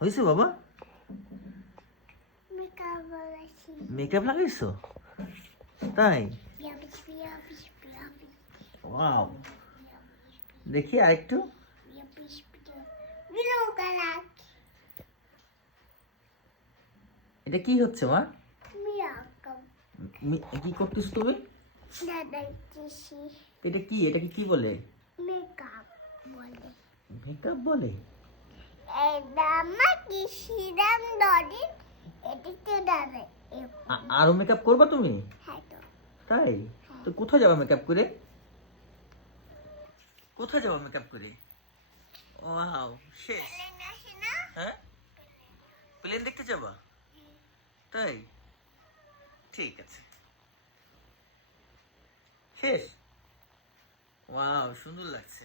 হয়েছে বাবা? মেকআপ লাগাইছো? তাই? ওয়াও, দেখি আরেকটু। এটা কি হচ্ছে মা? কি করতেছো তুমি? এটা কি, এটাকে কি বলে? মেকআপ বলে? আরো মেকআপ করবা তুমি? তাই? তো কোথায় যাবা মেকআপ করে? কোথায় যাবা মেকআপ করে? ওয়াও, শেষ? হ্যাঁ, প্লেন দেখতে যাবা? তাই? ঠিক আছে, শেষ? ওয়াও, সুন্দর লাগছে।